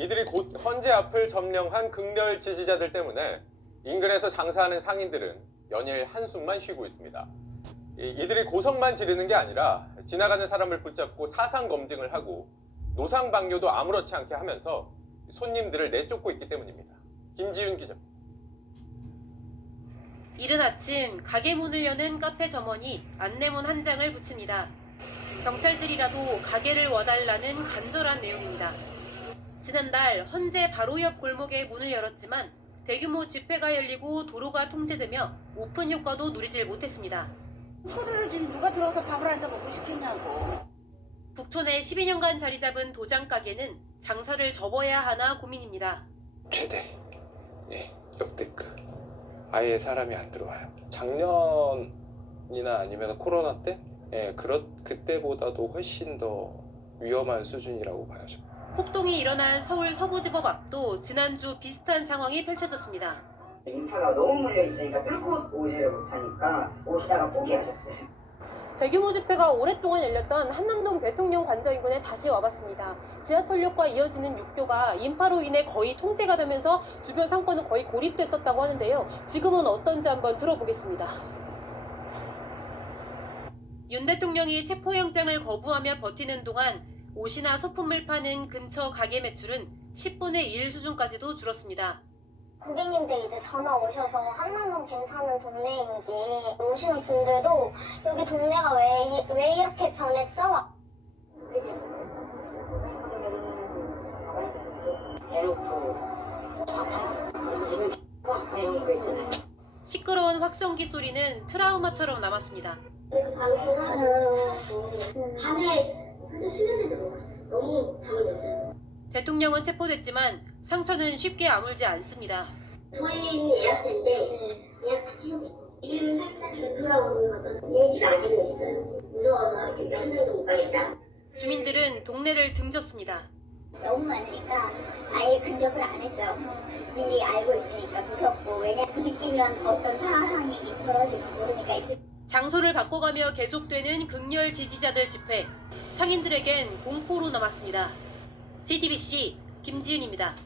이들이 곧 헌재 앞을 점령한 극렬 지지자들 때문에 인근에서 장사하는 상인들은 연일 한숨만 쉬고 있습니다. 이- 이들이 고성만 지르는 게 아니라 지나가는 사람을 붙잡고 사상 검증을 하고 노상 방뇨도 아무렇지 않게 하면서 손님들을 내쫓고 있기 때문입니다. 김지윤 기자입니다. 이른 아침 가게 문을 여는 카페 점원이 안내문 한 장을 붙입니다. 경찰들이라도 가게를 와달라는 간절한 내용입니다. 지난달 헌재 바로 옆 골목에 문을 열었지만 대규모 집회가 열리고 도로가 통제되며 오픈 효과도 누리질 못했습니다. 소리를 지금 누가 들어서 밥을 한 잔 먹고 싶겠냐고. 북촌에 12년간 자리 잡은 도장 가게는 장사를 접어야 하나 고민입니다. 최대 예 역대급 아예 사람이 안 들어와요 작년이나 아니면 코로나 때 예, 그렇 그때보다도 훨씬 더 위험한 수준이라고 저. 폭동이 일어난 서울 서부지법 앞도 지난주 비슷한 상황이 펼쳐졌습니다. 인파가 너무 몰려 있으니까 뚫고 오지를 못하니까 오시다가 포기하셨어요. 대규모 집회가 오랫동안 열렸던 한남동 대통령 관저 인근에 다시 와봤습니다. 지하철역과 이어지는 육교가 인파로 인해 거의 통제가 되면서 주변 상권은 거의 고립됐었다고 하는데요. 지금은 어떤지 한번 들어보겠습니다. 윤 대통령이 체포영장을 거부하며 버티는 동안 옷이나 소품을 파는 근처 가게 매출은 10분의 1 수준까지도 줄었습니다. 고객님들 이제 전화 오셔서 한남동 괜찮은 동네인지 오시는 분들도 여기 동네가 왜, 이- 왜 이렇게 변했죠? 대놓고 잡아 집에 이런 거 있잖아요. 시끄러운 확성기 소리는 트라우마처럼 남았습니다. 그 방송하는 밤에 사실 수면제도 먹었어요. 너무 잠을 못 자요. 대통령은 체포됐지만 상처는 쉽게 아물지 않습니다. 저희는 예약제인데 예약 다 취소됐고 지금 살짝 돌아오는 거잖아요. 이미지가 아직은 있어요. 무서워서 이렇게 한 명도 못 가겠다. 주민들은 동네를 등졌습니다. 너무 많으니까 아예 근접을 안 했죠. 미리 무섭고 왜냐 부딪히면 어떤 상황이 벌어질지 모르니까 이제 장소를 바꿔가며 계속되는 극렬 지지자들 집회. 상인들에겐 공포로 남았습니다. JTBC 김지윤입니다.